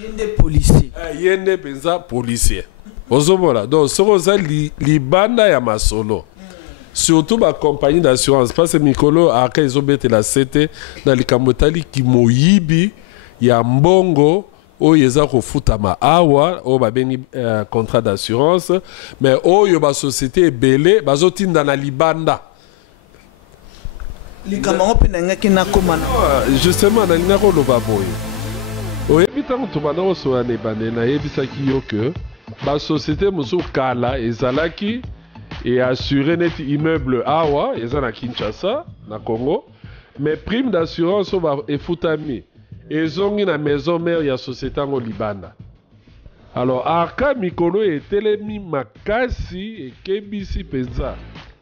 Yende policier. Yende penza policier. Ozomona. Donc ce rosa libanda ya masolo. Surtout ma compagnie d'assurance parce que Mikolo a ils ont bête la CT dans les kamotali qui moyibi ya mbongo o yeza ko futama awa o ba beni contrat d'assurance mais o yo ba société belé bazotinda na libanda. Likamanga penanga kina komana. Justement na linako lo baboy. O yebita ko tobana o so ane bande na yebisa ki yo que ba société musu kala ezalaki et assurer net immeuble awa eza na Kinshasa na Congo mais prime d'assurance o ba efutami ezongi na maison mère ya société ngo libanda. Alors Arca Mikolo etelemi makasi ekebisi penza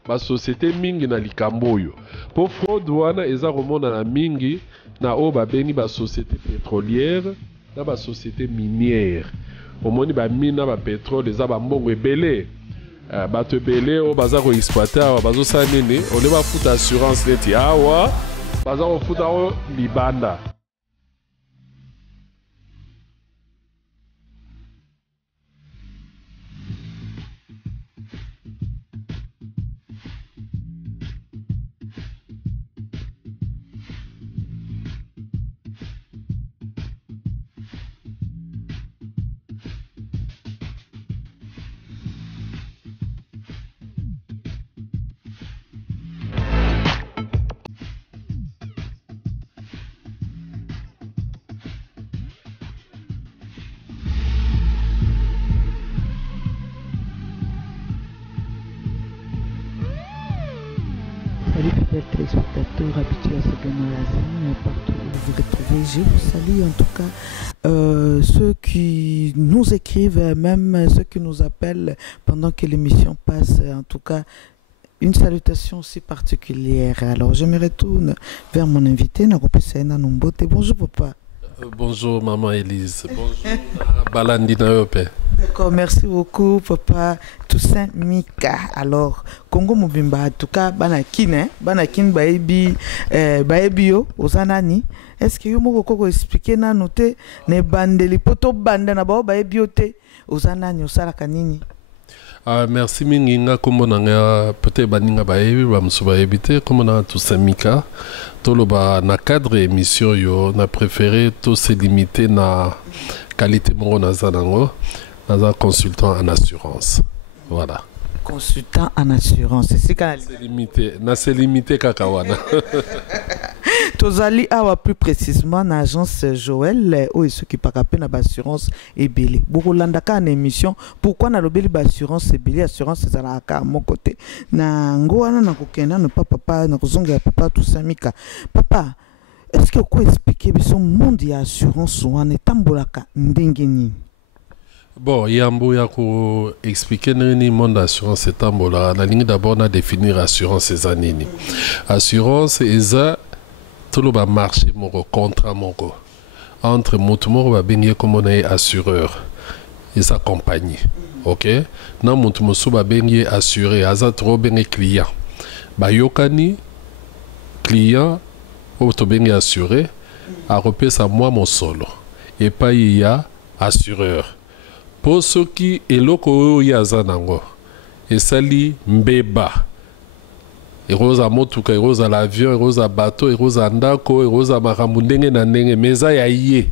ba société mingi na likambo oyo po fraude wana eza komona na mingi na o ba beni ba société pétrolière na ba société minière omoni ba mine na ba pétrole eza ba mbongo ebele bato ebele o baza ko exploiter awa bazo sa nini ole ba futa assurance neti awa baza ko futa o libanda. Téléspectateurs habitués à ce magazine, partout où vous retrouvez, je vous salue en tout cas ceux qui nous écrivent, même ceux qui nous appellent pendant que l'émission passe, en tout cas une salutation aussi particulière. Alors je me retourne vers mon invité, Nakopesena Numbote. Bonjour papa. Bonjour maman Elise. Bonjour Balandi Nayope. D'accord, merci beaucoup papa Toussaint Mika. Alors Congo Mobimba en tout cas banakin baebi yo ozanani. Est-ce que yo moko expliquer na noter ne bandeli poto banda na ba baebi yo te ozanani osala kanini? Merci minginga kombo nanga peut-être baninga baebi bamso baebi te kombo na Toussaint Mika. Toloba na cadre émission yo na préféré to se limiter na qualité mongo na zanango na consultant en assurance. Voilà. Consultant en assurance, c'est quand c'est limité kakawana. Tozali awa plus précisément na agence Joël ou ceux qui par rappel na assurance et belé. Bokolanda ka en émission pourquoi na lobeli ba assurance et belé assurance ezala ka mon côté. Na ngoana na kokena no papa na kozonga papa Toussaint Mika. Papa, est-ce que vous expliquer biso monde ya assurance wana tambolaka ndenge nini? Bon, yambo ya ko expliquer ni monde assurance etambola la ligne d'abord na définir assurance ezanini. Assurance eza tout le marché moko contrat moko entre moto moko ba benye comme on est assureur et sa compagnie. OK? Na moto mosu ba benye assuré aza trop benye client. Ba yokani client ou to benye assuré a repé sa moi mon solo et pas il y a assureur. Pour ceux qui eloko ya zanango et sali mbeba eroza motuka eroza l'avion eroza bateau eroza ndako eroza makamundenge na ndenge meza ya ye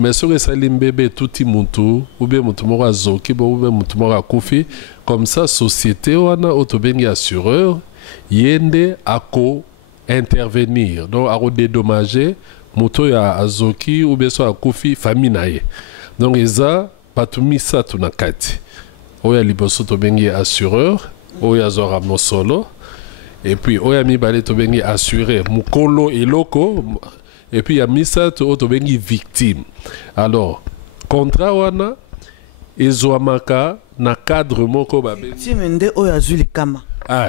mais sur sali mbebe tuti mutu ou bien mutu moko azoki ou bien mutu moko akufi comme ça société wana otobengi assureur yende ako intervenir donc ako dédommager mutu ya azoki ou bien so akufi famille na ye donc eza patumisa tunakati oya liboso tobengi assureur oya zora mosolo et puis oya mibale tobengi assuré mukolo eloko et puis ya misa tobengi victime. Alors contrat wana ezwamaka na cadre moko ba victime nde oya zulikama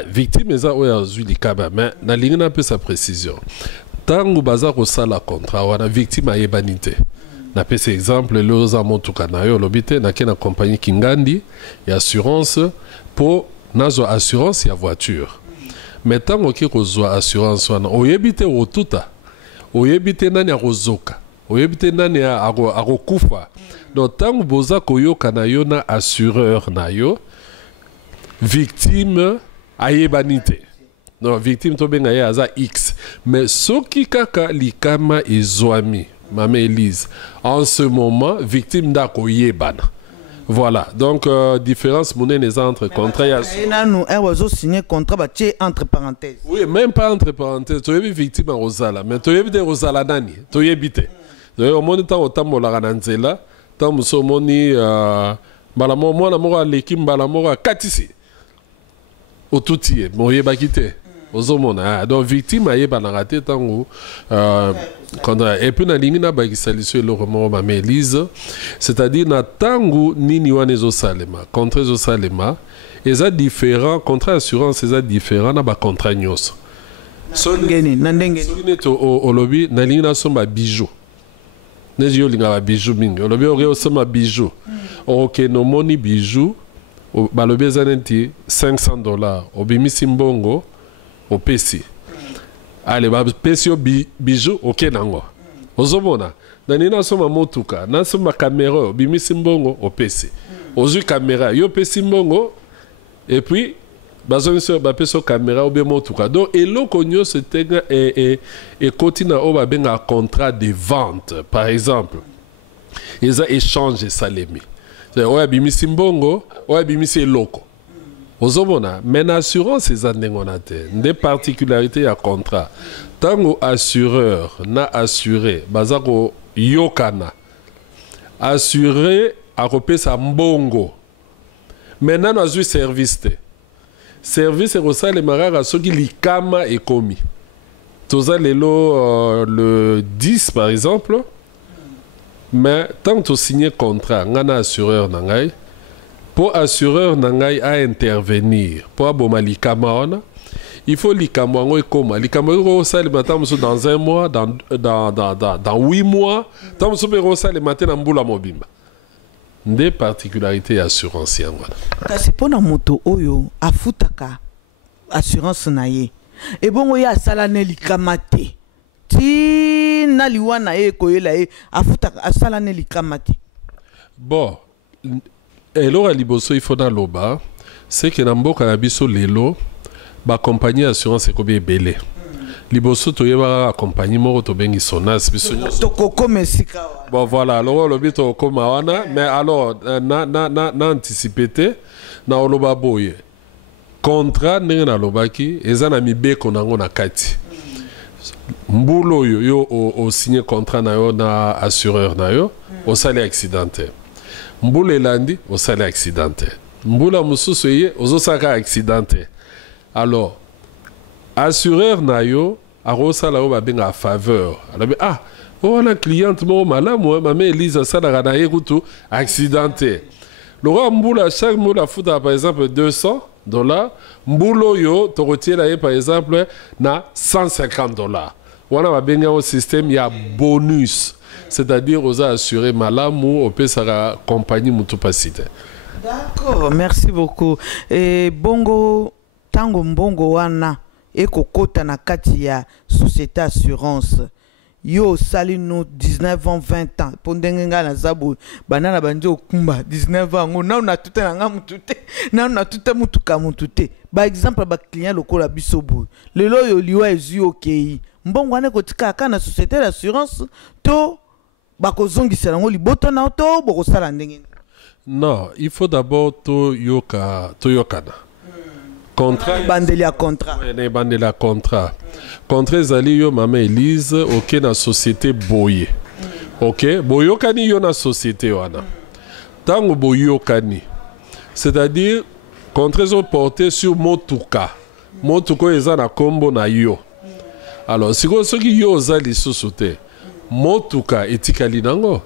victime eza oya zulikama mais na lingina peu sa précision tangu baza ko sala contrat wana victime ayebanite. Na pese exemple loza motuka na yo lobite na kena compagnie Kingandi et assurance pour nazo assurance ya voiture. Maintenant ki kozwa assurance wana oyebite otuta oyebite nani akozoka oyebite nani akokufa. Donc tango boza koyoka na yo na assureur na yo, victime ayebanite. Non, victime to benga ye aza X. Mais soki kaka likama ezwami, Mame Elise, en ce moment, victime d'ako yebana. Voilà, donc différence monnaie entre contrats. Nous signé contrat entre parenthèses. Oui, même pas entre parenthèses. Tu es victime à Rosala, mais tu es de Rosala Nani. Tu es bité. Au moins, tu as la rananzela, tu as moni balamo, moi, la mora l'équipe balamora katisi. Au tout y est, mon yébakité. Donc victime a yeba naraté tango et puis na ligne na ba kisaliso le roman Mame Elise, c'est-à-dire na tango nini wane zo salema contre zo salema eza différent contrat assurance eza différent na ba contrat nyos so ngeni na ndenge to olobi na ligne na somba bijou neji yo linga ba bijou mingi olobi o somba bijou OK no moni bijou balobi eza neti $500 obimisi mbongo au PC. Allez, bah PC au bijou, ok nango. Ozomona. Nanina soma motuka, na soma caméra, bimi simbongo au PC. Ozu caméra, yo PC simbongo et puis bazon sur ba PC caméra ou bien motuka. Donc elo konyo se tenga et continue au ba benga contrat de vente par exemple. Ils ont échangé salemi. C'est ouais bimi simbongo, ouais bimi c'est loko. Ozomona, mais l'assurance c'est des particularités à contrat. Tant assureur n'a assuré, bazako yokana. Assuré a repé sa mbongo. Maintenant on a eu service. Service est le marara à ceux qui likama et commis. Toza lelo le 10 par exemple. Mais tant que tu signes contrat, on a assureur nangai. Pour assureur nangai à intervenir, pour aboma likama, il faut likama et comment likama rosa le matin dans un mois, dans 8 mois, tant que rosa le matin en boula mobimba. Des particularités assurantielles. Kasi pona moto oyo afutaka assurance naye. Et bon oya salane likamate. Ti na liwana e koyela e afutaka asalane likamate. Bon. Et là, il faut dans l'oba, c'est que dans le cannabis, lelo, la compagnie assurance est comme belé. Liboso to yeba accompagner mo to bengi sonas to koko mesika. Bon voilà, alors le bito koma wana, mais alors na anticipé na oloba boye. Contrat na lobaki ezana mibeko nango na kati. Mbulo yo o signé contrat na yo na assureur na yo, o sali accidenté. Mboula elandi, au salaire accidenté. Mboula mususu ye, au saka accidenté. Alors, assureur na yo, a rosala o babenga faveur. Alors, ah, oh la cliente mo mala moi, Mame Elise ça na na yerutu accidenté. Le roi mboula chaque moula futa par exemple $200. Mboulo yo, to retire par exemple na $150. Wana babenga au système il y a bonus. C'est-à-dire aux assurés malamu au pesara compagnie mutupasite. D'accord, merci beaucoup. Et bongo tango mbongo wana ekokota na kati ya société assurance. Yo sali no 19 ans 20 ans pondenga na zabu banana banje okumba 19 ans na una tuta na mutute na una tuta mutuka mutute. Par exemple ba client lokola bisobu. Lelo yo liwa ezu okay. Mbongo wana kotika kana société d'assurance to non, il faut d'abord to yokana. Contrat. Bandelia contrat. Oui, bandelia contrat. Contrat zali yo Mame Elise, ok na société boye. Ok, boyokani yo na société wana. Tango boyokani. C'est-à-dire contrat sont portés sur motuka. Motuka eza na kombo na yo. Alors, si vous avez yo zali sosute. Motuka etikali nango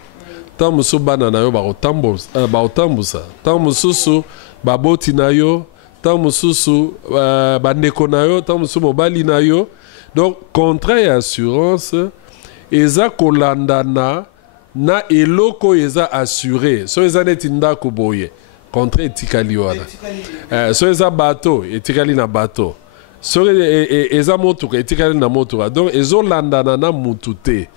tamusu bana na yo baotambusa tamususu baboti na yo tamususu bandeko na yo tamusu mobali na yo. Donc contrat et assurance eza kolandana na eloko eza assuré so eza neti ndako boye contrat etikali wana so eza bateau etikali na bateau so eza motuka etikali na motuka. Donc ezolandana na mutute.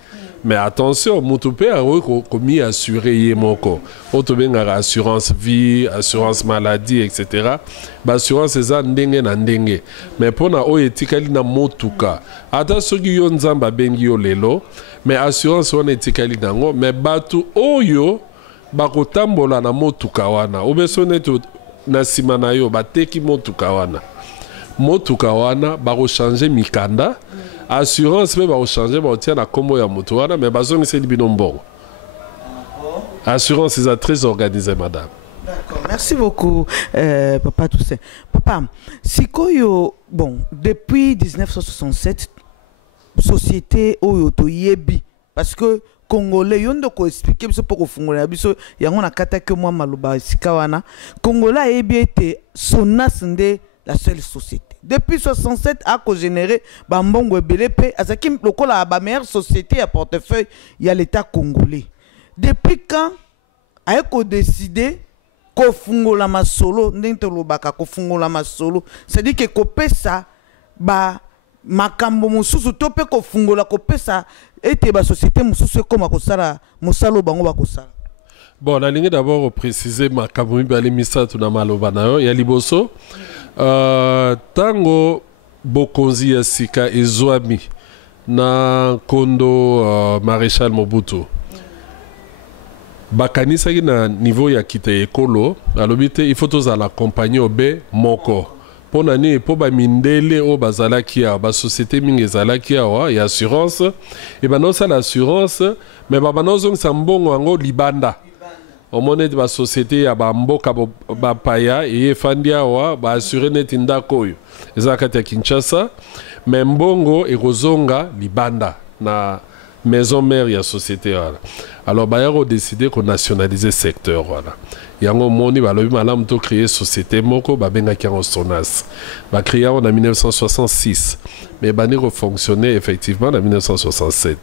Mais attention, moutoupe a commis assuré yemoko. Autobenga assurance vie, assurance maladie, etc. Ba assurance eza ndenge na ndenge. Mais pona o etikali na motuka. Ata soki yo nzamba bengi yo lelo, mais assurance wana etikali nango, mais batu oyo bakotambola na motuka wana. Obesone na sima na yo bateki motuka wana. Motuka wana bako changer mikanda. Assurance mais va changer va tirer la combo ya moto wana mais bazongi c'est libino mbongo. Assurance c'est très organisé madame. D'accord. Merci beaucoup papa Toussaint. Papa, sikoyo bon depuis 1967 société oyo to yebi parce que Congolais yondo ko expliquer biso pour fungola biso yango na kata que moi maluba sikawana Congolais yebi était Sonas nde la seule société. Depuis 67 a généré Bambongo Belepe, Azakim Lokola la meilleure société à portefeuille, il y a l'État congolais. Depuis quand a décidé qu'on fungola ma solo, n'entelo baka ko fungola ma solo, c'est-à-dire que kopesa ba makambo mususu tope ko fungola kopesa ete ba société mususu comme akosala musalo bango bakosala. Bon, la ligne d'abord préciser makambo mibale misatu na maloba na yo ya liboso. Tango bokonzi ya sika ezwami na kondo Maréchal Mobutu bakanisaki na niveau ya kite ekolo alobite il faut tozala compagnie obe moko pona ni po ba mindele o bazalaki ya ba société mingi ezalaki ya ya assurance et banosa l'assurance mais babanozo sambongo ngo libanda au monde de la société ya bamboka ba paya et fandia wa ba assurer net ndako yo ezakati ya Kinshasa mais mbongo ekozonga libanda na maison mère ya société wala alors ba yako décider qu'on nationaliser secteur wala yango moni ba lobi malamu to créer société moko ba benga ki en Sonas ba créer en 1966 mais ba ne refonctionner effectivement en 1967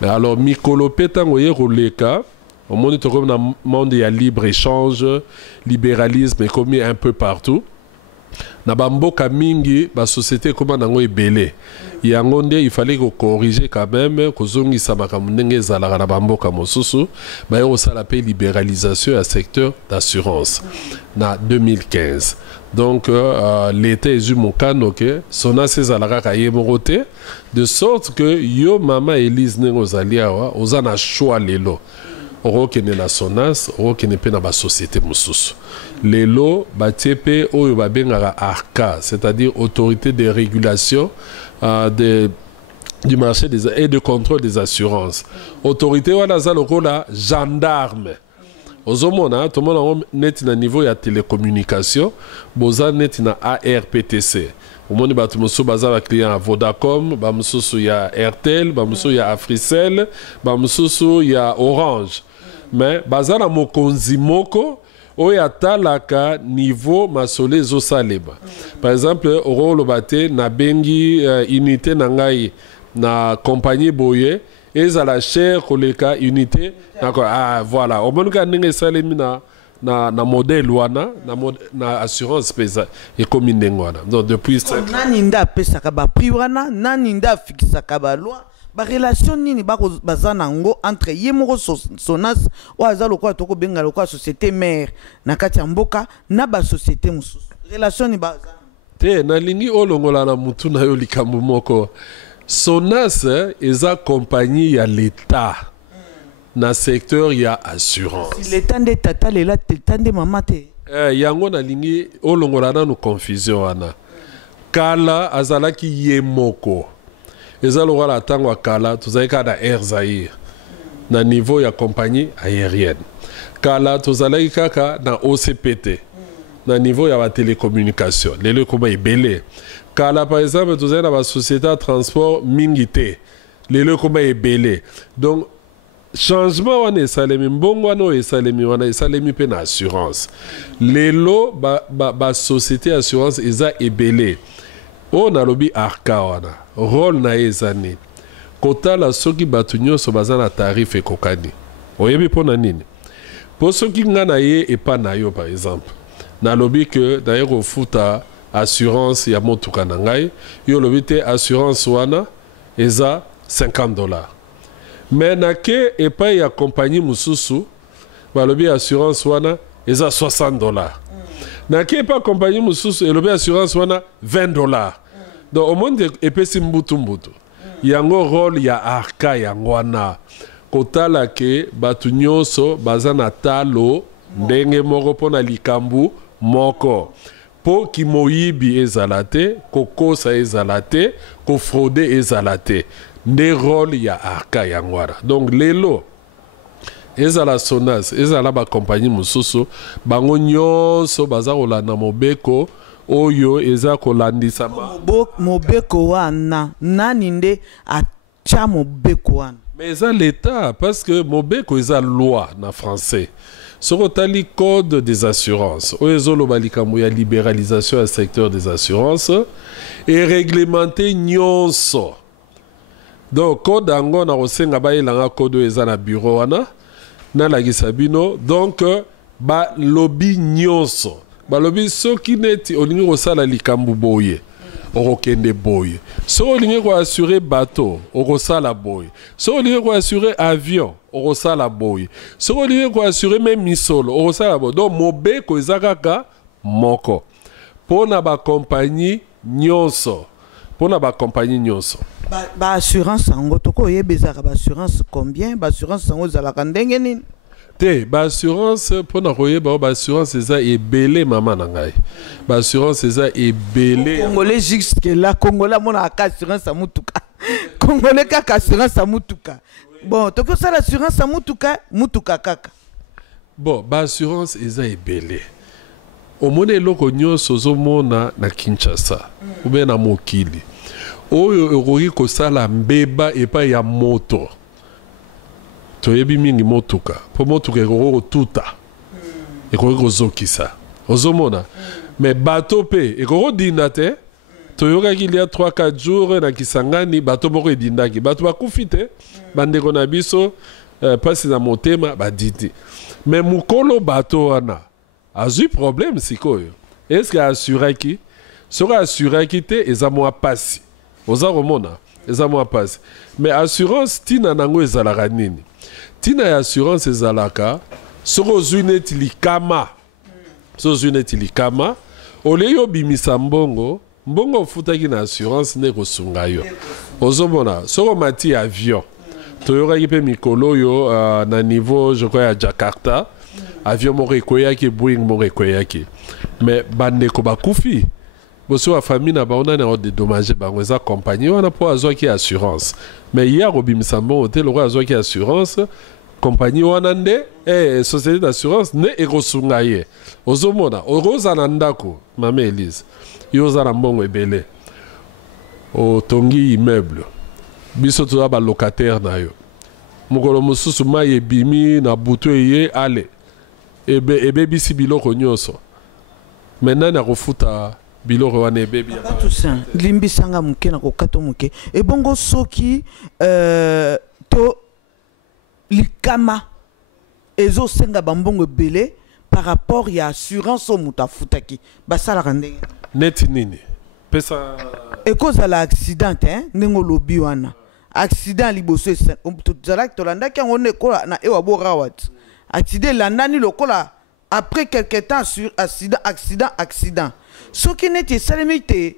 mais alors mikolo petango ye roleka au monde comme dans le monde il y a libre échange, libéralisme est commis un peu partout. Na bamboka mingi ba société comme nango ebele. Yangonde il fallait qu'on corriger quand même que zongi samaka ndenge zalaka na bamboka mosusu ba yo sala pe libéralisation à secteur d'assurance na 2015. Donc l'état est eu mon cano que sona sezalaka ka yemorote de sorte que yo mama Elise nengo zaliawa ozana choix lelo. Orokene na Sonas, orokene pe na ba société mususu. Lelo batepe oyo babengaka ARCA, c'est-à-dire autorité de régulation du marché et de contrôle des assurances. Autorité wana za lokola gendarme. Ozomona tout le monde net na niveau ya télécommunication, boza net na ARPTC. Au monde batu musu baza ba client Vodacom, ba mususu ya Airtel, ba mususu ya Africell, ba mususu ya Orange. Mais bazana mokonzi moko oya talaka niveau masole zo saleba. Par exemple, oro lobate na bengi unité na ngai na compagnie boye ezala cher koleka unité na voilà. Omonuka ndenge salemi na modèle wana na assurance pesa et comme ndengwana. Donc depuis nani nda pesa ka ba prix wana nani nda fixa ka ba loi ba relation nini ba bazana ngo entre yemoko Sonas ou azalo kwa toko benga lokwa société mère na kati ya mboka na ba société mususu relation ni ba te na lingi olongola na mutu na yo likambo moko Sonas eza compagnie ya l'état na secteur ya assurance l'état de tata lela l'état de mama te yango na lingi olongola na no confusion wana kala azalaki yemoko ezalo wala tango akala tuzalika na Air Zaïre na niveau ya compagnie aérienne kala tuzalaki kaka na OCPT na niveau ya ba télécommunication lelo koma ebele kala par exemple tuzalika na ba société de transport mingité lelo koma ebele donc changement wana esalemi mbongo wana esalemi wana esalemi pe na assurance lelo ba société assurance eza ebele o nalobi ARCA wana rôle na ezani kotala soki batu nyonso baza na tarif ekokani oyebi pona nini po soki nga na ye epa na yo par exemple nalobi que naye kofuta assurance ya motuka na ngai yo lobi te assurance wana eza $50 mais nake et pas ya compagnie mususu balobi assurance wana eza $60 nake pas compagnie mususu elobi assurance wana $20 donc au monde epesi mbutu yango rôle ya arca yango wana kotala ke batu nyonso baza na talo ndenge moko pona likambu moko po kimoyibi ezala te kokosa ezala te kofraude ezala te nde rôle ya arca yango wana donc lelo ezala Sonas ezala ba compagnie mususu bango nyonso baza kolanda mobeko oyo eza kolandisa mobeko wana nani nde acha mobeko wana mais eza l'état parce que mobeko eza loi na français soko tali code des assurances oyo ezoloba likambo ya libéralisation ya secteur des assurances et réglementé nyonso donc code yango na kosenga bayelanga code oyo eza na bureau wana nalakisa bino donc balobi nyonso balobi soki neti olingi kosala likambo boye okokende boye so olingi koassure bateau okosala boye so olingi koassure avion okosala boye so olingi koassure même misolo okosala boye donc mobeko eza kaka moko mpona bakompagnie nyonso baassurance yango tokoyeba ezalaka baassurance combien baassurance yango ezalaka ndenge nini te baassurance mpona koyeba baassurance eza ebele mama na ngai baassurance eza ebele congolais jusque là congolais amonaka ka assurance ya mutuka congolais kaka assurance ya mutuka bon tokosala assurance ya mutuka kaka bon baassurance eza ebele omona eloko nyonso ozomona na Kinshasa ube na mokili oyo ekoki kosala mbeba epai ya moto toyebi mingi motuka po motuka ekoki kotuta ekoki kozokisa ozomona mais bato pe ekoki kodinda te toyokaki lia 3-4 jours na Kisangani bato moko edindaki bato bakufi te bandeko na biso pasi na motema baditi mais mukolo bato wana azwi problème sikoyo est-ce que assuraki soki assuraki te eza mwa pasi oza komona eza mwa pasi mais assurance tina nango ezalaka nini tina ya assurance ezalaka soki ozwi neti likama so ozwi neti likama olei obimisa mbongo ofutaki na assurance nde kosunga yo ozomona soki omati avion toyokaki mpe mikolo oyo na niveau je crois ya Jakarta avion moko ekweyaki Boeing moko ekweyaki mais bandeko bakufi boso wa famille na bango nani akodedommage bango eza compagnie wana mpo azwaki assurance mais ye akobimisa mbongo te loko azwaki assurance compagnie wana nde société d'assurance nde ekosunga ye ozomona okozala ndako mama Elise yo oza na mbongo ebele otongi immeuble biso toza balocataire na yo mokolo mosusu mai ebimi na butu eye ale ebebisi biloko nyonso maintenant nakofuta biloko wana ebebi limbisanga moke na kokato moke ebongo soki to likama ezosenga bambongo ebele par rapport ya assurance o moto afutaki basalaka ndenge neti nini pesa ekozala accident te ndenge olobi wana accident liboso tozalaki tolandaki yango nekola na ewa borawat accident elandani lokola après quelque temps sur accident soki neti esalemi te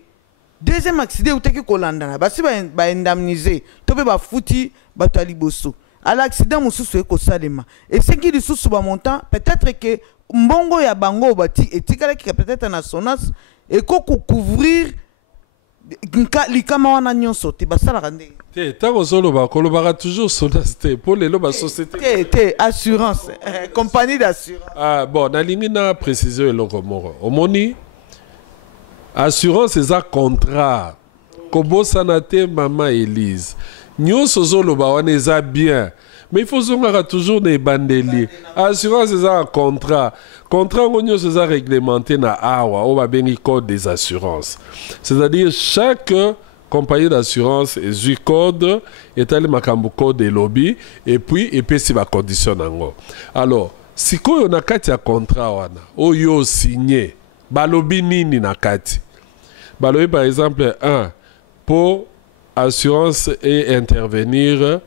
deuxième accident eutaki kolandana basi baindemnize to mpe bafuti bato ya liboso ala accident mosusu ekosalema esengi lisusu bamontant peut-être ke mbongo ya bango bati etikalaki peut-être na Sonas ekokocouvrir likama wana nyonso te basalaka ndenge te ntango ozoloba kolobaka toujours Sonas te mpo lelo basociété te assurance compagnie d'assurance bon nalingi na précision eloko moko omoni assurance eza contrat kobosana te mama Elise nyonso ozoloba wana eza bien mais il faut zongaka toujours na ebandeli assurance eza un contrat ngo nyonso eza réglementé na awa oyo babengi code des assurances c'est-à-dire chaque compagnie d'assurance ezwi code etali makambo code elobi et puis epesi bacondition nango alors sikoyo na kati ya contrat wana oyo osigné balobi nini na kati balobi par exemple pour assurance et intervenir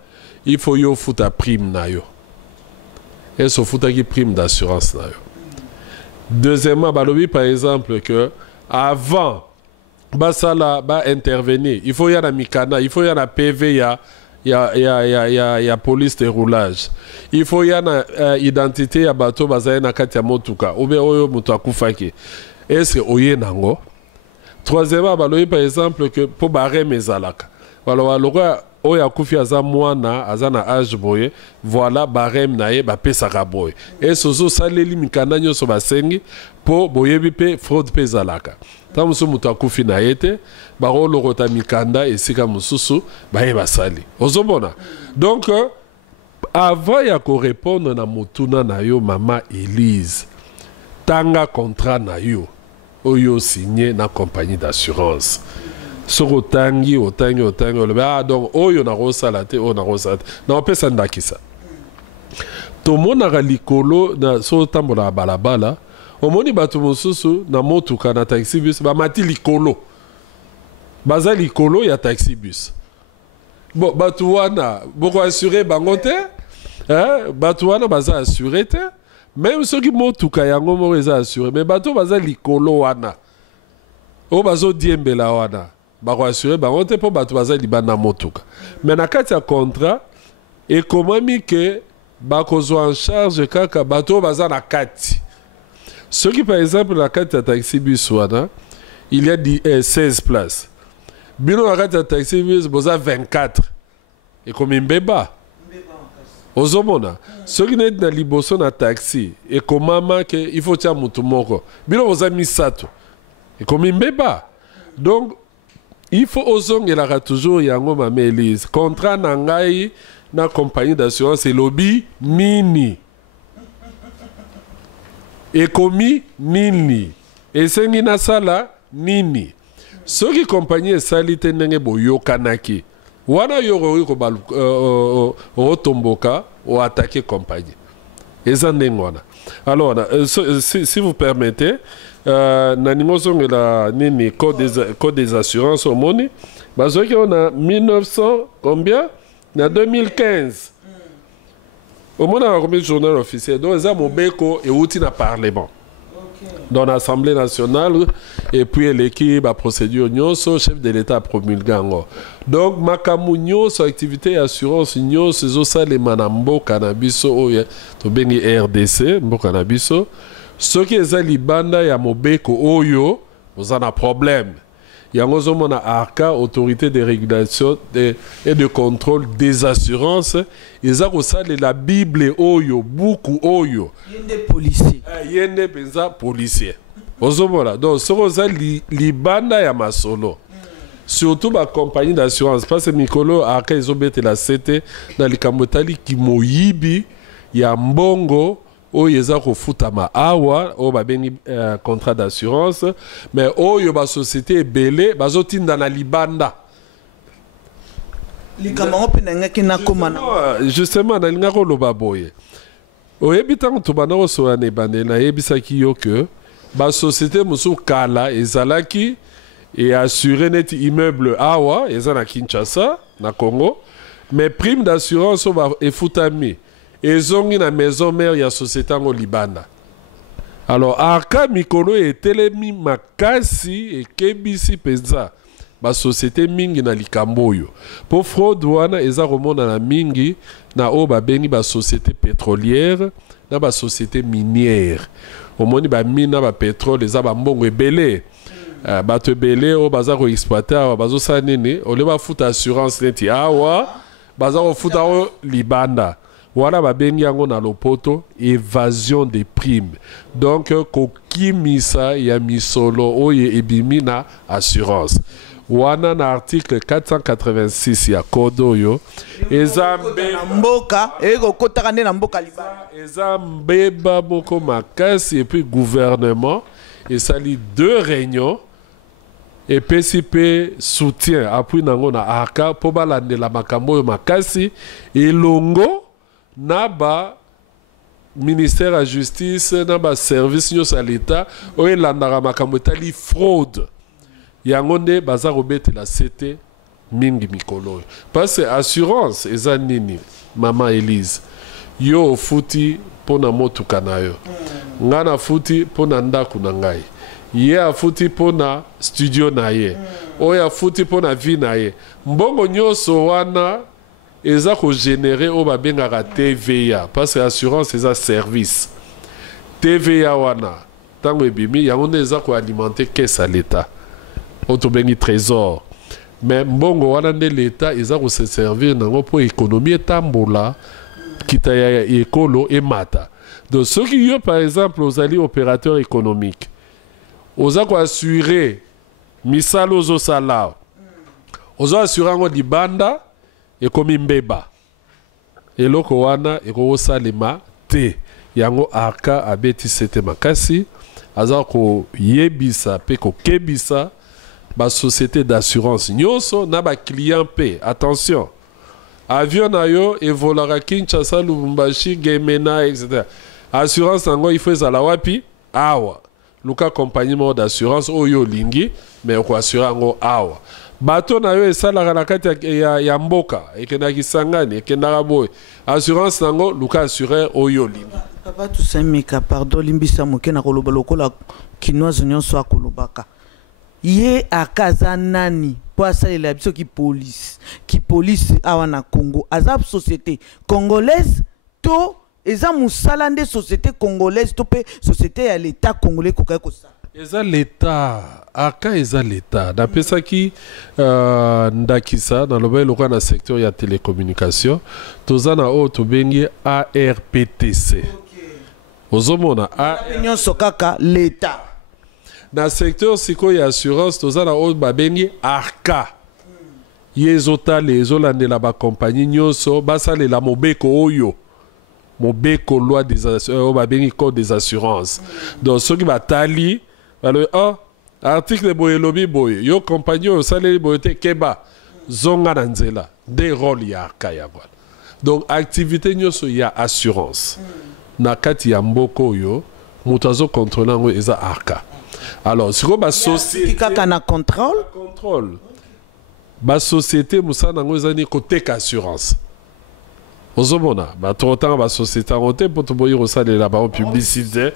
il faut yo futa prime na yo. Et so futa qui prime d'assurance na yo. Deuxièmement, balobi par exemple que avant basala ba intervenir, il faut y a mikana, il faut y a PV, il y a police de roulage. Il faut y a identité ya bato bazaye na kati ya motuka. Obe oyo mutu akufaki. Est-ce que oye nango? Troisièmement, balobi par exemple que pour barrer mes alaka. Alors oyo akufi aza mwana aza na âge boye, voilà barème naye ba pesaka boye. Et sozo saleli mikanda nyonso basengi po boyebi pe fraude pe zalaka. Tant musu mutu akufi na yete baro lokota mikanda esika mususu baye basali. Ozomona. Donc avant ya ko répondre na motuna na yo mama Elise, tanga contrat na yo oyo signé na compagnie d'assurance. Soko tangi, ah donc oyo na rosala te, o na rosala te. Na opesa ndakisa. Tomona ga likolo na so tambola balabala, omoni bato mosusu na motuka na taxi bus ba mati likolo. Baza likolo ya taxi bus. Bon, bato wana boko assuré bango te, hein? Bato wana baza assuré te. Même ceux qui motuka yango mo eza assuré, mais bato baza likolo wana. O bazo diembela wana. Bako assuré bango te po bato baza libana motuka. Mais na kati ya contrat et comment mi que bako zo en charge kaka bato baza na kati. Ceux qui par exemple na kati ya taxi bus wana, il y a 16 places. Bino na kati ya taxi bus boza 24. Et comme mbeba. Ozomona. Ceux qui n'est na liboso na taxi et comment que il faut tia mutu moko. Bino boza misato. Et comme mbeba. Donc il faut ozongela toujours yango mama Elise. Contrat na ngai na compagnie d'assurance et lobby nini. Et commis nini. Et sengi na sala nini. Ce qui compagnie salite ndenge boyo kanaki. Wana yoro ko bal otomboka ou attaquer compagnie. Ezandengona. Alors si vous permettez la nini code des assurances au monde parce qu'on a 1900 combien en 2015 au monde a combien de journal officiel donc ça mobeko et outil na parlement dans l'Assemblée nationale et puis l'équipe a procédure nyonso chef de l'État promulgango donc makamu nyonso activité assurance nyonso zo salema na mboka na biso oyo to bengi RDC mboka na biso. Ce qui est libanda ya mobeko oyo, vous en a problème. Yango zomona ARCA, autorité de régulation et de contrôle des assurances, ils ont aussi la Bible oyo, beaucoup oyo. Yende policier. Yende penza policier. Ozomona. Donc ce qui est libanda ya masolo. Surtout ma compagnie d'assurance parce que Mikolo ARCA ils ont bête la CT dans les kamotali qui moyibi ya mbongo. Oyo eza ko futama awa o ba beni contrat d'assurance mais oyo ba société belé bazotinda na libanda likambo pe nanga kinakoma na justement na linga ko loba boye oyebi tango to bana ko so ane bande na yebisaki yo que ba société musu kala ezalaki et assurer net immeuble awa eza na Kinshasa na Congo mais prime d'assurance o ba efutami et zongi na maison mère ya société en Libanda. Alors ARCA mikolo etelemi makasi et kebisi penza ba société mingi na likamboyo. Pour fraude wana eza romona na mingi na o ba beni ba société pétrolière na ba société minière. Omoni ba mine na ba pétrole eza ba mbongo ebele. Bato ebele o baza ko exploiter bazo sa nini o le ba futa assurance neti awa baza ko futa o Libanda. Voilà ba bengi yango na lopoto évasion des primes. Donc kokimisa ya misolo oye ebimi na assurance. Wana na article 486 ya code oyo ezambe mboka eko kotaka na mboka Libanda. Ezambeba boko makasi et puis gouvernement et sali 2 réunions et PCP soutient appui nango na ARCA po balandela makambo yo makasi elongo naba ministère à justice naba service nyos à l'état oyo landaka makambo etali fraude yango nde baza kobetela CT mingi mikolo. Parce que assurance eza nini Maman Elise. Yo futi pona motuka na yo. Ngana futi pona ndaku na ngai. Ye afuti pona studio na ye. Oya futi pona vie na ye. Mbongo nyonso wana eza ko générer o babengaka TVA parce que assurance eza service. TVA wana tango ebimi yango eza ko alimenter caisse à l'état. Oto bengi trésor. Mais mbongo wana nde l'état eza ko se servir nango po économie etambola kita ya ekolo et mata. Donc ceux qui yo par exemple aux alliés opérateurs économiques oza ko assurer misalo zo sala. Oza assurer ngo libanda ekomi mbeba. Eloko wana eko salima te. Yango arka abeti sete makasi aza ko yebisa pe ko kebisa ba société d'assurance nyonso na ba client pe. Attention. Avion na yo evolara Kinshasa, Lubumbashi, Gemena, etc. Assurance nango il faut ezala wapi? Awa. Luka compagnie mo d'assurance oyo lingi mais ko assura ngo awa. Bato na yo esalaka na kati ya mboka ekendaki Sangani ekendaka boy. Assurance nango luka assureur oyo lingi. Papa Toussaint Mika, pardon, limbisa moke na koloba lokola kinoise nyonso akolobaka. Ye akaza nani po asalela biso ki police awa na Congo. Azab société congolaise to eza musala nde société congolaise to pe société ya l'état congolais koka ko sa. Eza l'état, aka eza l'état. Napesa ki ndakisa na loba loka na secteur ya télécommunication, tozana o to bengi ARPTC. Ozomona nyonso kaka l'état. Na secteur siko ya assurance tozana o babengi ARCA. Yezota lezo landela ba compagnie nyonso basale la mobeko oyo. Mobeko loi des assurances, babengi code des assurances. Donc ceux qui batali alors article boye lobi boye yo compagnie au salaire boye keba zonga na nzela des rôles ya ARCA ya voilà. Donc activité nyonso ya assurance. Na kati ya mboko yo mutazo contrôler ngo eza ARCA. Alors si ko ba société kaka na contrôle ba société musana ngo eza ni côté assurance. Ozomona ba trop ba société roté pour to boyer au salaire là ba publicité.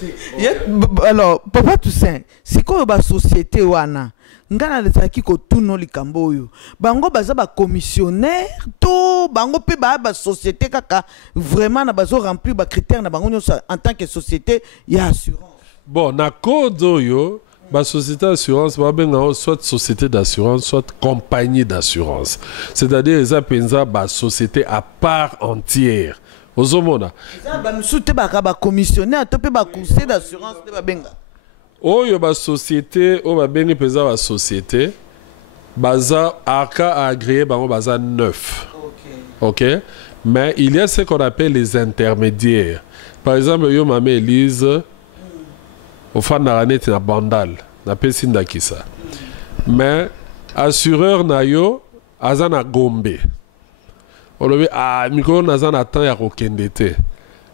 Alors papa Toussaint si ko ba société wana ngana lezaki ko tuno likambo oyo bango baza ba commissionnaire to bango pe ba société kaka vraiment na bazo remplir ba critères na bango nyonso en tant que société ya assurance. Bon na code oyo ba société d'assurance ba benga soit société d'assurance soit compagnie d'assurance, c'est-à-dire eza penza ba société à part entière. Ozomona ba msute ba commissionnaire to pe ba conseil d'assurance te ba benga oyo ba société o ba bengi penza ba société baza ARCA a agréé bango baza 9. OK, mais il y a ce qu'on appelle les intermédiaires. Par exemple yo Maman Elise au fan na ranete na bandal na pesi ndakisa. Mais assureur na yo azana Gombe. Olobi mikolo nazana temps ya kokendete.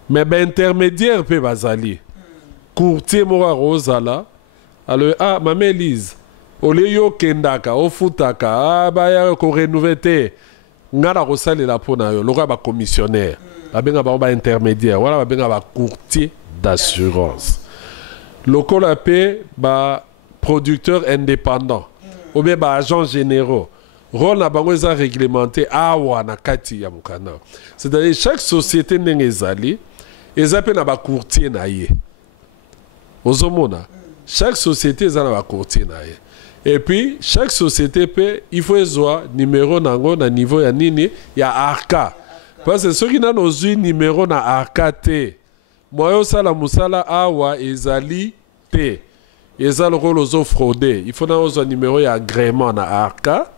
Mais ben intermédiaire pe bazali. Courtier mora rozala. Alors Maman Elise ole yo kendaka ofutaka ba ko renouveler ngana rosale la pona yo loka ba commissionnaire. Ba benga ba intermédiaire wala ba benga ba courtier d'assurance. Local AP ba producteur indépendant ou bien ba agent généraux rôle na bango eza réglementé awa na kati ya mukana. C'est-à-dire chaque société n'engezali ezape na ba courtier na ye. Ozomona chaque société eza na ba courtier na ye. Et puis chaque société peut il faut ezwa numéro nango na niveau ya nini ya ARCA. Parce que ceux qui n'ont pas numéro na ARCA te moyo sala musala awa ezali te ezali rôle ozo frauder il faut na ozo numéro ya agrément na ARCA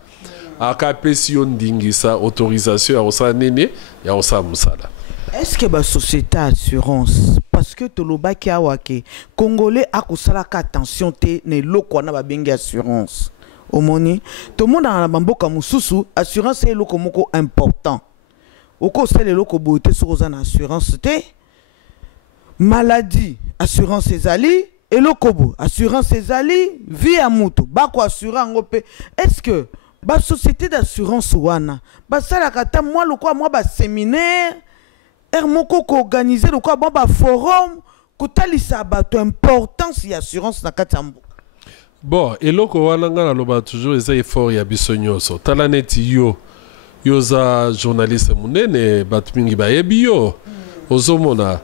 ARCA pesio ndingisa autorisation ya osa nini ya osa musala. Est-ce que ba société assurance parce que toloba ki awa ke congolais akosala ka attention te ne loko na ba bengi assurance omoni to mona na bamboka mususu assurance est loko moko important oko sele loko bote sokoza na assurance te maladie assurance ezali eloko bo assurance ezali vie à mutu bako assurer ngope. Est-ce que ba société d'assurance wana basalaka ta moi lokwa moi ba séminaire moko ko organiser lokwa ba forum kotalisa bato importance ya assurance na kati ya mboka. Bon, eloko wana nga naloba toujours eza effort ya biso nyonso. Tala neti yoza journaliste munene bato mingi bayebi yo. Ozomona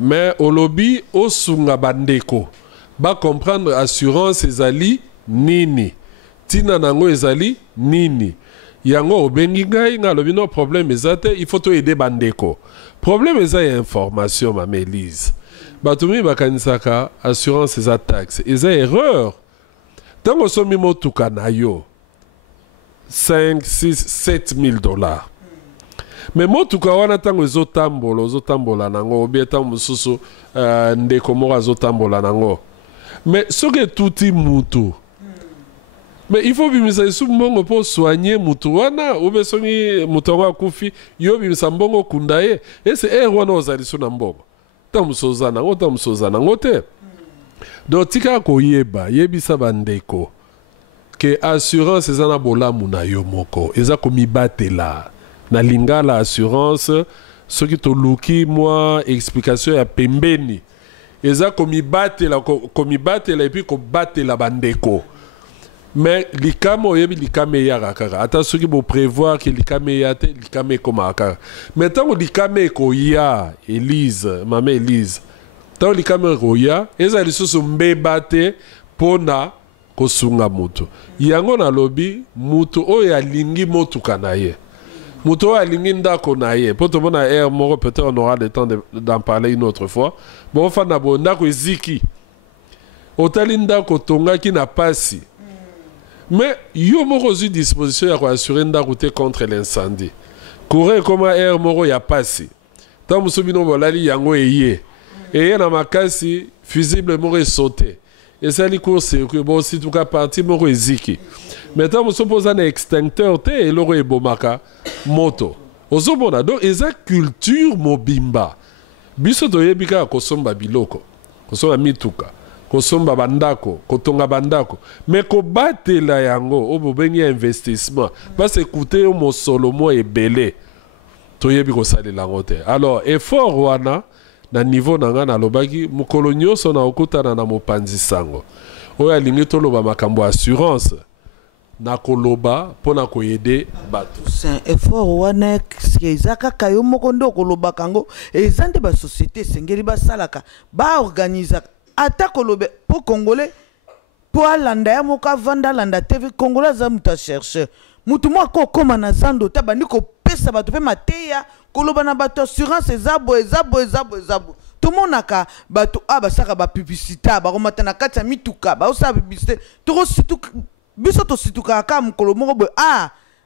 mais olobi osunga bandeko ba comprendre assurance ezali nini. Tina nango ezali nini. Yango obengi ngai nga lobi no problème ezate il faut to aider bandeko. Problème eza ya information ma Elise. Batumi bakanisaka assurance eza taxe eza erreur. Tango somi motuka na yo 5, 6, 7 000 $. Mais motuka wana tango ezotambola nango obi tango mususu ndeko moko azotambola nango. Mais soki tuti mutu. Mais il faut bimisa isu mbongo pour soigner mutu wana ube songi mutu wana kufi yo bimisa mbongo kundaye ese wana ozali so na mbongo. Tamusoza nango te. Donc tika ko yebisa bandeko que assurance ezana bolamu na yo moko eza komibatela na lingala assurance soki to luki moi explication ya pembeni eza komibatela et puis ko batela bandeko. Mais likame oyebi likame ya kaka ata soki bo prévoir que likame ya te likame koma kaka. Maintenant likame ko ya Elise mama Elise tant likame ko ya eza lisusu mbeba te pona kosunga mutu yango na lobi mutu oyo alingi motuka na ye mutu oyo alingi ndako na ye po tomona moko peut-être on aura le temps d'en parler une autre fois bon fana bo ndako eziki otali ndako tongaki na pasi. Mais yo moko zu disposition ya assurer ndako te contre l'incendie. Courir comme moko ya pasi. Tant musubino bolali yango eye. Eye na makasi fusible moko sauté. Et ça li course que bon si tout cas parti moko eziki. Mais tant musopoza na extincteur te eloko ebomaka moto. Ozomona donc eza culture mobimba. Biso toyebika kosomba biloko. Kosomba mituka. Kosomba bandako, kotonga bandako. Mais ko batela yango, obo bengi investissement. Parce que écoutez mo solo mo ebele. Toyebi ko sali lango te. Alors, effort wana na niveau nanga na lobaki mukolo nyoso na okutana na mopanzi sango. Oya lingi toloba makambo assurance. Na koloba pona ko aider bato. C'est effort wana ezaka kayo moko ndo koloba kango ezande ba société sengeli ba salaka ba organiser ata kolobe pour congolais pour alanda ya moka vanda landa TV congolais za muta chercheur mutu mo ko koma na zando tabandi ko pesa bato pe mateya koloba na bato assurance ezabo tout le monde a bato basaka ba publicité ba komata na kati ya mituka ba osa publicité to situ biso to situ ka mukolo moko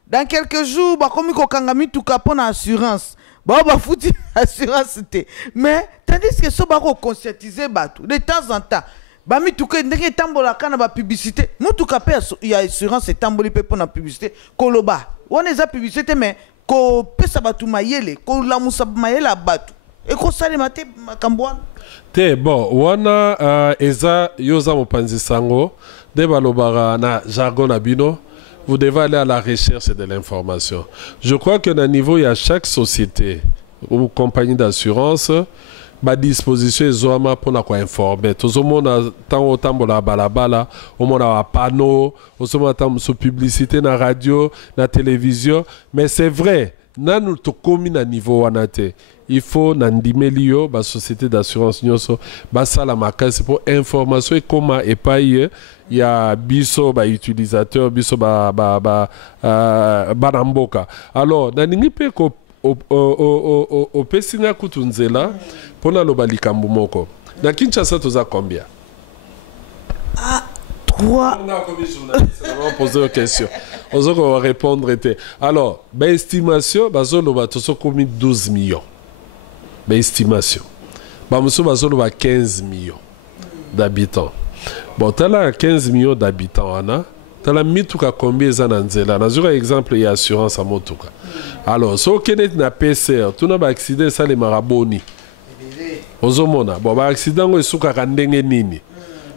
dans quelques jours ba komi ko kanga mituka pona assurance ba futi assurance te. Mais tandis que so ba ko conscientiser bato de temps en temps ba mituka ndenge tambola kana ba publicité mutuka pe ya assurance tamboli pe pona publicité koloba on eza publicité mais ko pesa batu mayele ko lamusa mayele bato et ko sale mate makambwana te bon wana eza yoza mopanzi sango de balobara na jargon abino. Vous devez aller à la recherche de l'information. Je crois que à niveau, il y a chaque société ou compagnie d'assurance, ma disposition est pour nous informer. Tout le monde a tant de balabala, au monde a un panneau, au monde a sur publicité na radio, na télévision. Mais c'est vrai, nous sommes commis à niveau wanate. Il faut nandimelio la société d'assurance nyoso basala makasi pour information et comment et pas il y a biso ba utilisateur biso ba banamboka. Alors naningi pe ko o pesinga kutunzela pona lo balikambu moko. Na Kinshasa toza combien? 3. On a comme journaliste, on va poser une question. On va répondre. Alors, ba estimation bazolo ba toso komi 12 millions. Estimation. Nous sommes à 15 millions d'habitants. Bon, tu as 15 millions d'habitants. Tu as mis tout combien d'années. Nous avons un exemple et assurance à Motuka. Alors, si vous avez un PCR, tu as un accident, ça les maraboni. Ozomona. Bon, l'accident est sous 40 nini.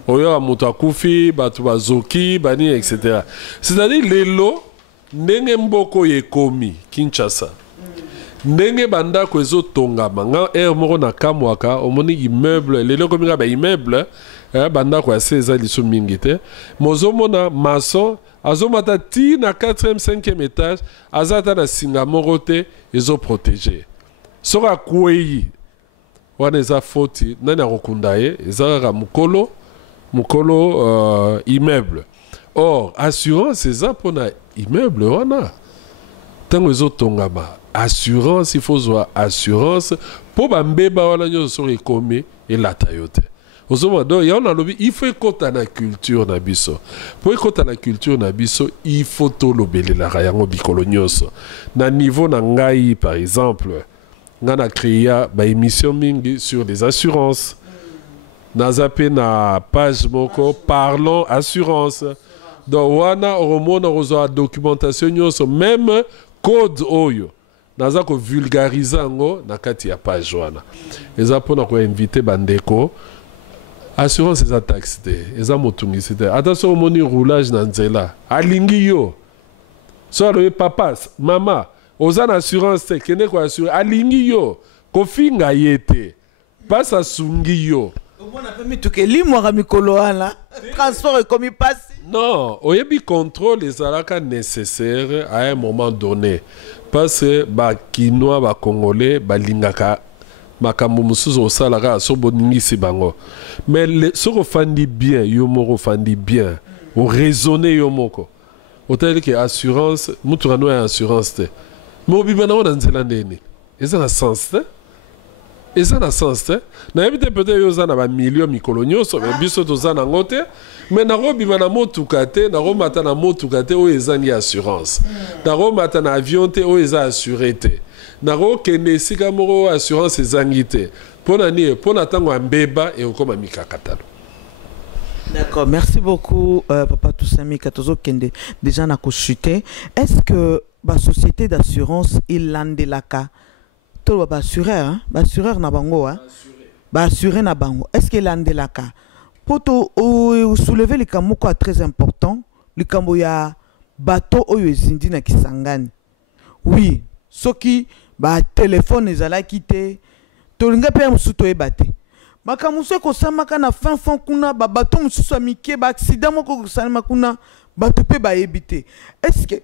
oyo moto akufi bato bazoki bani etc. C'est-à-dire lelo ndenge mboko yekomi Kinshasa ndenge bandako ezotongama nga moko na kamwaka omoni immeuble lelo kominga ba immeuble bandako ya seza liso mingi te mozomona maçon azomata ti na 4e 5e étage azata na singa moko te ezoprotege soka kwei wana eza foti nani akokunda ye eza kaka mukolo immeuble. Or assurance eza mpona immeuble wana ntango ezotongama assurance il faut zwa assurance mpo bambeba wana nyonso soki ekomi elata yo te ozomona donc yango nalobi il faut ekota na culture na biso mpo ekota na culture na biso il faut tolobelelaka yango bikolo nyonso na niveau na ngai par exemple nga na créa baémission mingi sur les assurances naza pe na page moko parlons assurance donc wana oromona kozwa documentation nyonso même code oyo naza ko vulgariser yango na kati ya page wana eza mpona koinvite bandeko assurance eza taxe te eza motungisi te ata so omoni roulage na nzela alingi yo so alobi papa mama oza na assurance te kende koassure alingi yo kofinga ye te mpasi asungi yo omona mpe mituka elimwaka mikolo wana transport ekomi pasi non oyebi contrôle ezalaka nécessaire à un moment donné parce que bakinois bakongolais balingaka makambo mosusu osalaka so boningisi bango mais soki ofandi bien yo moko ofandi bien oraisonne yo moko otali ke assurance mutuka no ya assurance te mais obima nango na nzela ndeni eza na sens te eza na sens te nayebi te peut-être yo oza na bamilio mikolo nyonso me biso toza nango te mais nakobima na motuka te nakomata na motuka te oyo ezangi assurance nakomata na avion te oyo eza assuré te nakokende esika moko assurance ezangi te mpona nini mpona ntango ya mbeba ekokoma mikakatano. D'accord, merci beaucoup Papa Toussami Katozokende déjà na kochute. Est-ce que la société d'assurance il landelaka to ba assureur hein ba assureur na bango hein ba assurer na bango est-ce que landelaka poto soulever les kamoko très important le kambo ya bateau oyo ezindi na Kisangani oui soki ba téléphone ezalaki te tolinga pe musuto ebate makamuso ko samaka na fin kuna ba bateau mususu amike ba accident moko ko salima kuna bateau pe ba ebité est-ce que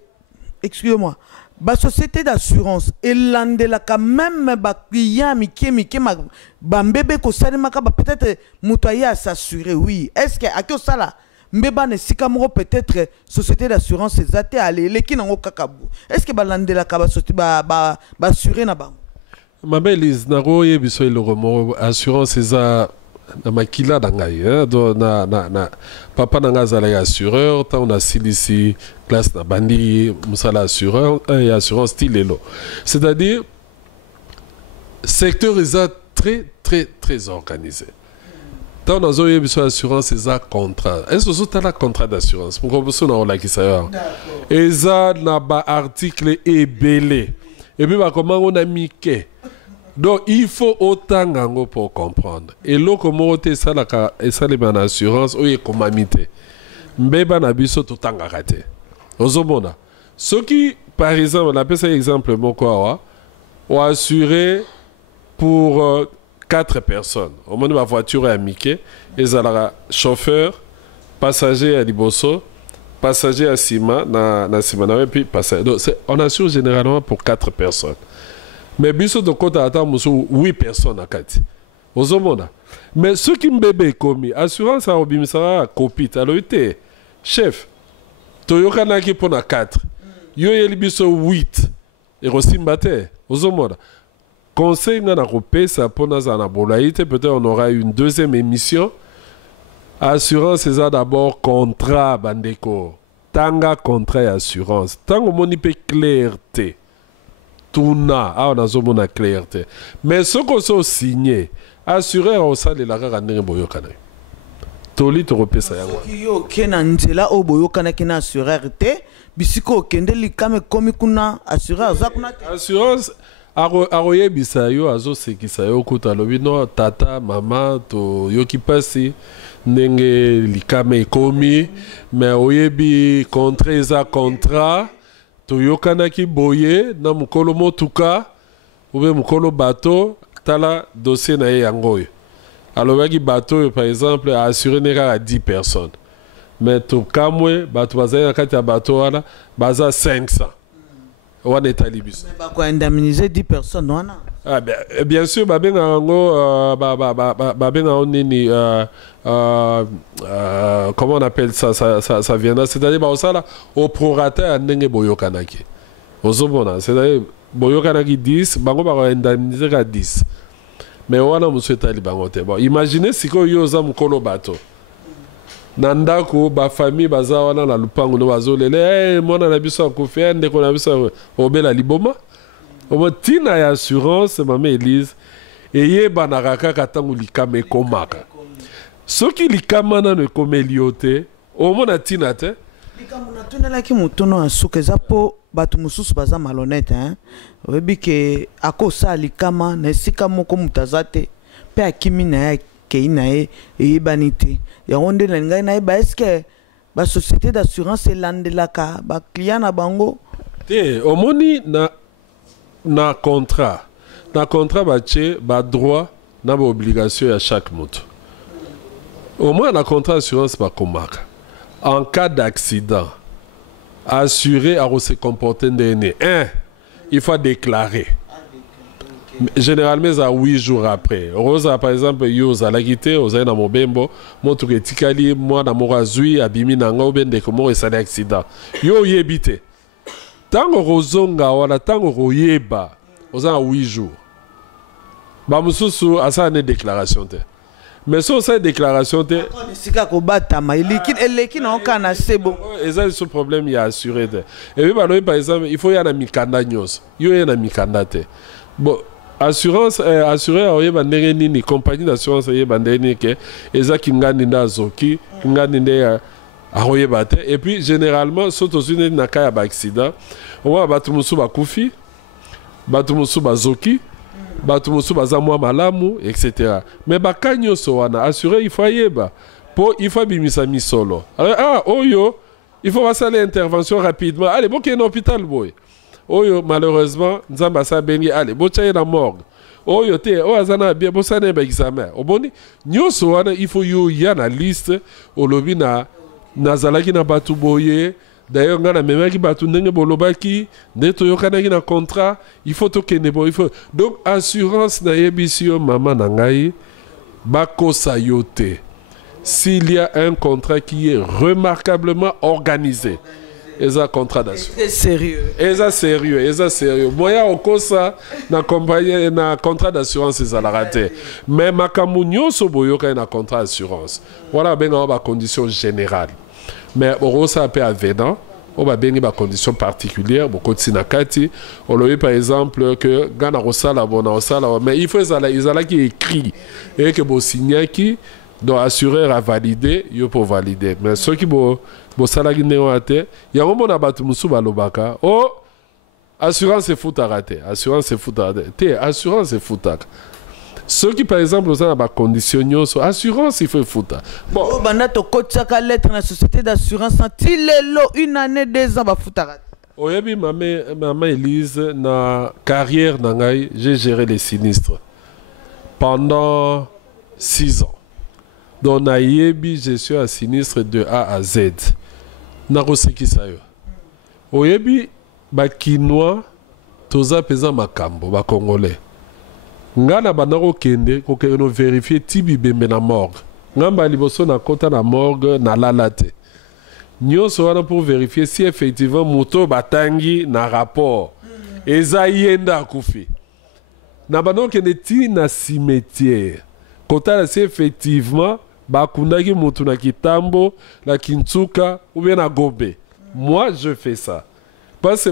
excusez-moi ba société d'assurance elandela quand même ba client mike ba mbebe ko salima ka ba peut-être mutoya à s'assurer oui est-ce que akio sala mbeba ne sikamoko peut-être société d'assurance ezate aller leki nango kakabu est-ce que balandela ka ba société ba assurer na bango ma belle is naro yebiso le romo assurance eza na makila dangai do na papa nanga azala assureur ta on a silisi classe na bandi musala assureur et assurance stilelo c'est-à-dire secteur eza très organisé. Tant dans un émission d'assurance, c'est un contrat. Est-ce que tu as un contrat d'assurance? Pour que vous ayez qui ça. Et ça, n'a pas article et belé. Et puis, comment on a mis que? Donc, il faut autant pour comprendre. Et là, comment on a ça, et ça, les bonnes assurances, ou est comme amité. Mais ben, abisso tout en raté. Ozomona. Ce qui, par exemple, on appelle ça exemple, mon quoi, ou assuré pour 4 personnes. Au moment où ma voiture est à Mickey, ils ont chauffeur, passager à Liboso, passager à Sima, na Sima, et puis passager. Donc, on assure généralement pour 4 personnes. Mais biso de côté à 8 personnes à 4. Ozomona. Mais ce qui me bébé commis, assurance à Obimsara, copie, alors été chef. Toyoka na qui pour 4. Yo yelibiso 8. Et aussi mbate. Ozomona. Conseil na repé ça pour nous en abolaïte peut-être on aura une deuxième émission. Assurance c'est d'abord contrat bandeko. Tanga contrat et assurance. Tango moni pe clarté. Tuna on a zomona clarté. Mais ce qu'on so signé assureur au sale la rara ndenge boyokana. Toli to repé ça yango. Yo kenanzela o boyokana kina assureur te bisiko kende likame komi kuna assureur zakuna assurance aroye bisayo azo sekisayo kuta lobino tata mama to yoki pasi ndenge likame ekomi mais oyebi contre eza contrat to yokanaki boye na mukolo motuka ube mukolo bateau tala dossier na ye yangoyo alobaki bateau par exemple a assuré neka à 10 personnes mais to kamwe bato bazali na kati ya bateau wana baza 500 wana etali biso quoi indemniser 10 personnes wana ah bien sûr babenga yango babenga nini comment on appelle ça ça viendra c'est-à-dire ba osala au prorata ya ndenge boyokanaki ozomona c'est-à-dire boyokanaki 10 bango ba indemniser ka 10 mais wana musu etali bango te bon imaginez siko yo za mukolo bato nandako ba famille baza wana na lupango no bazolele mona na biso akufi ndeko na biso obela liboma omo tina ya assurance mama Elise eyeba na kaka tangu likama ekomaka soki likama na ne komeli te omona tina te likama na tunelaki mutono asuka za po batu mususu baza malhonnête hein oyebi ke akosa likama na esika moko mutazate pe akimi na ya kei na ye eyebani te yango nde na ngai nayeba eske basociété d'assurance elandelaka baclient na bango te omoni na contrat batie badroit na baobligation ya chaque moto au moins na contrat assurance bakomaka en cas d'accident assuré à se comporter ndene il faut déclarer généralement ça 8 jours après rosa par exemple yo zalaki te ozali na mobembo moto etikali mwana moko azwi abimi na ngo bende komo esali accident yo yebi te tango rozonga wana tango royeba ozana 8 jours ba mususu asa ne déclaration te mais so sa déclaration te sika ko batama eleki na okana sebo eza ce problème ya assuré te et puis balobi par exemple il faut ya na mikanda nyos yo ya na mikanda te bon assurance assuré oyeba ndenge nini compagnie d'assurance oyeba ndenge nini ke eza kingandi nda zoki kingandi nde aroyeba te et puis généralement soto zune na kaya ba accident on batu musu bakufi batu musu bazoki batu musu baza mwa malamu etc mais bakanyo so wana assuré il faut yeba po il faut bimisa misolo oyo il faut passer intervention rapidement allez bon qu'il y a un hôpital boy oyo malheureusement nzamba sa bengi allez bochaye na morgue oyo te o azana bien bosane ba examen oboni nyoso wana il faut yo ya na liste olobi na nazalaki na batu boye d'ailleurs ngana memaki batu ndenge bolobaki ndeto yokanaki na contrat il faut tokende bo il faut donc assurance na yebisio mama na ngai bakosa yote s'il y a un contrat qui est remarquablement organisé eza contrat d'assurance eza sérieux moya okosa na compagnie na contrat d'assurance ezalaka te mais makambo nyonso boyoka na contrat d'assurance voilà benga ba condition générale mais orosa pe avenant on va bengi ba condition particulière beaucoup sinakati on le par exemple que gana rosala bona osala mais il faut ezala qui écrit et que bo signaki donc assureur a validé yo pour valider mais ceux qui bo salagi neoate ya ngomona batu musu balobaka oh assurance est futaka te assurance est futaka ceux qui par exemple ont ba condition so assurance il faut futa bon banda to kotsaka lettre na société d'assurance antilelo une année 2 ans ba futaka oyebi maman Elise na carrière na ngai j'ai géré les sinistres pendant 6 ans. Donc na yebi gestion à sinistre de A à Z. Na koseki sayo. Oyebi ba kinois toza pesa makambo ba congolais. Ngana banako kende ko no vérifier tibi bembe na morgue. Ngamba liboso na kota na morgue na lalate. Nyonso wana pour vérifier si effectivement moto batangi na rapport. Eza yenda kufi. Na banako kende ti na cimetière. Kota si effectivement bakundaki moto na kitambo la Kintsuka ou bien à Gombe. Moi je fais ça. Parce que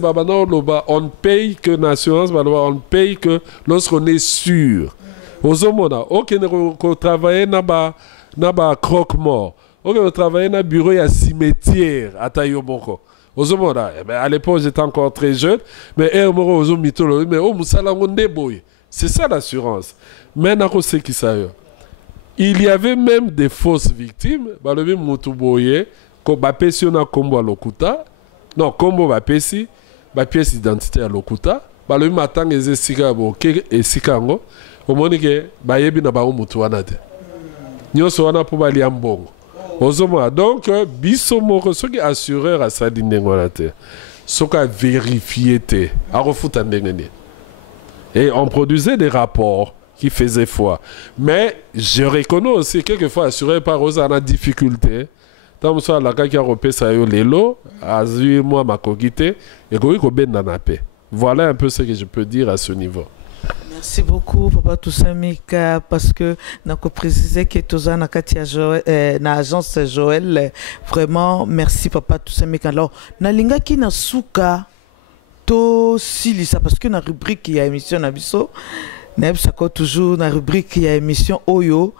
on ne paye que l'assurance, on ne paye que lorsqu'on est sûr. Ozomona, ok, on travaille na ba croque-mort. Ok, on travaille na bureau ya cimetière à Tayomoko. À l'époque, j'étais encore très jeune, mais c'est ça l'assurance. Maintenant, c'est qui ça? Il y avait même des fausses victimes. Non, combo ba pièce d'identité à lokuta. Le matin, ils et sikango. Au moins que ba yebi na ba umutu wanate. Nyoso wana pour bali ambongo. Donc, bisomo ce qui assureur à sa ligne ngolate. Ce qui a vérifié te. A refuta ndengene. Et on produisait des rapports qui faisaient foi. Mais je reconnais aussi quelquefois assuré par eux en difficulté. Tant que la qui a repéré ça lelo, azui moi ma cogité et voilà un peu ce que je peux dire à ce niveau. Merci beaucoup, Papa Toussaint Mika, parce que nous avons précisé que tu as l'agence Joël. Vraiment, merci, Papa Toussaint Mika. Alors, nalinga ki na suka to silisa, parce que na rubrique il y a émission nabiso, nabiso toujours na rubrique il y a émission Oyo,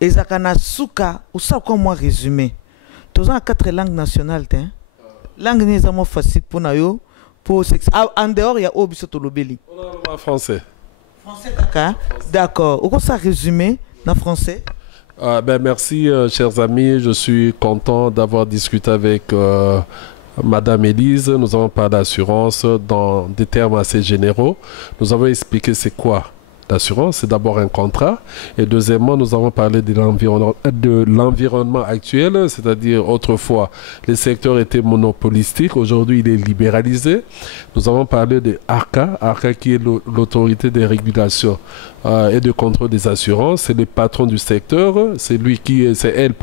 et ça na suka, ou ça comme moi résumé. Tu as 4 langues nationales, hein? Langue n'est pas facile pour nous, pour en dehors il y a Obiso Tolobeli. On a français. Français, d'accord. Où ça résumé en français? Merci, chers amis. Je suis content d'avoir discuté avec Madame Élise. Nous avons parlé d'assurance dans des termes assez généraux. Nous avons expliqué c'est quoi l'assurance. C'est d'abord un contrat. Et deuxièmement, nous avons parlé de l'environnement actuel, c'est-à-dire autrefois, les secteurs étaient monopolistiques. Aujourd'hui, il est libéralisé. Nous avons parlé de ARCA, ARCA qui est l'autorité des régulations et de contrôle des assurances. C'est le patron du secteur. C'est elle,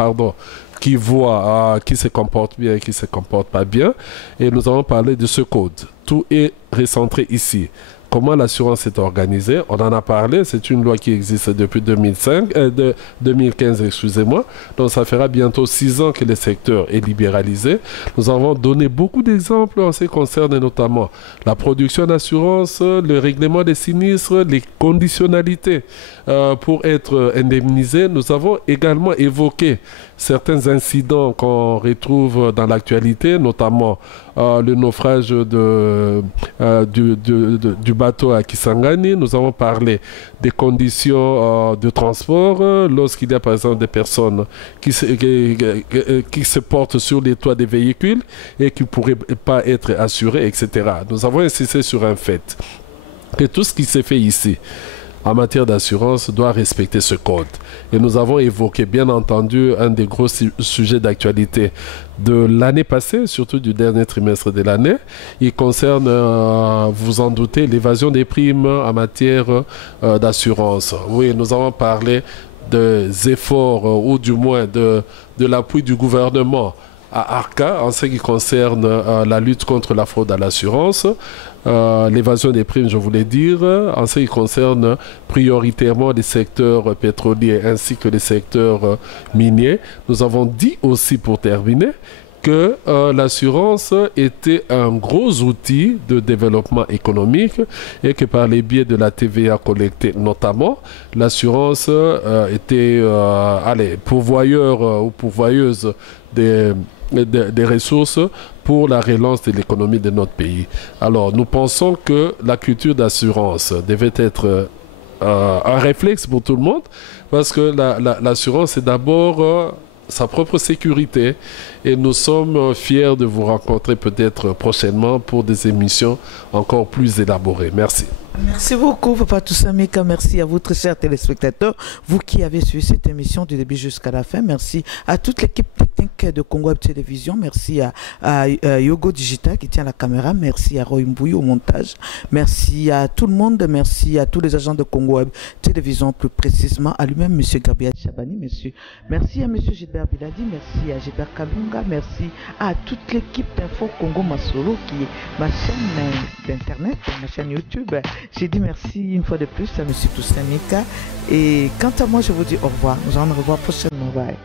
qui voit qui se comporte bien et qui ne se comporte pas bien. Et nous avons parlé de ce code. Tout est recentré ici. Comment l'assurance est organisée, on en a parlé, c'est une loi qui existe depuis 2015, excusez-moi. Donc ça fera bientôt 6 ans que le secteur est libéralisé. Nous avons donné beaucoup d'exemples en ce qui concerne notamment la production d'assurance, le règlement des sinistres, les conditionnalités pour être indemnisé. Nous avons également évoqué certains incidents qu'on retrouve dans l'actualité, notamment le naufrage du bateau à Kisangani. Nous avons parlé des conditions de transport lorsqu'il y a par exemple des personnes qui se portent sur les toits des véhicules et qui ne pourraient pas être assurées, etc. Nous avons insisté sur un fait, que tout ce qui s'est fait ici en matière d'assurance doit respecter ce code. Et nous avons évoqué, bien entendu, un des gros sujets d'actualité de l'année passée, surtout du dernier trimestre de l'année. Il concerne, vous en doutez, l'évasion des primes en matière d'assurance. Oui, nous avons parlé des efforts, ou du moins de l'appui du gouvernement à ARCA en ce qui concerne la lutte contre la fraude à l'assurance. L'évasion des primes, je voulais dire, en ce qui concerne prioritairement les secteurs pétroliers ainsi que les secteurs miniers. Nous avons dit aussi, pour terminer, que l'assurance était un gros outil de développement économique et que par les biais de la TVA collectée notamment, l'assurance était pourvoyeur ou pourvoyeuse des ressources pour la relance de l'économie de notre pays. Alors, nous pensons que la culture d'assurance devait être un réflexe pour tout le monde, parce que l'assurance est d'abord sa propre sécurité, et nous sommes fiers de vous rencontrer peut-être prochainement pour des émissions encore plus élaborées. Merci. Merci beaucoup, Papa Toussaint Mika. Merci à vous, très chers téléspectateurs, vous qui avez suivi cette émission du début jusqu'à la fin. Merci à toute l'équipe technique de Congo Web Télévision. Merci à Yogo Digital qui tient la caméra. Merci à Roy Mbouy au montage. Merci à tout le monde. Merci à tous les agents de Congo Web Télévision, plus précisément à lui-même, M. Gabriel Chabani. Merci à M. Gilbert Biladi. Merci à Gilbert Kalunga. Merci à toute l'équipe d'Info Congo Masolo qui est ma chaîne d'internet, ma chaîne YouTube. J'ai dit merci une fois de plus à M. Toussaint Mika. Et quant à moi, je vous dis au revoir. Nous allons nous revoir prochainement. Bye.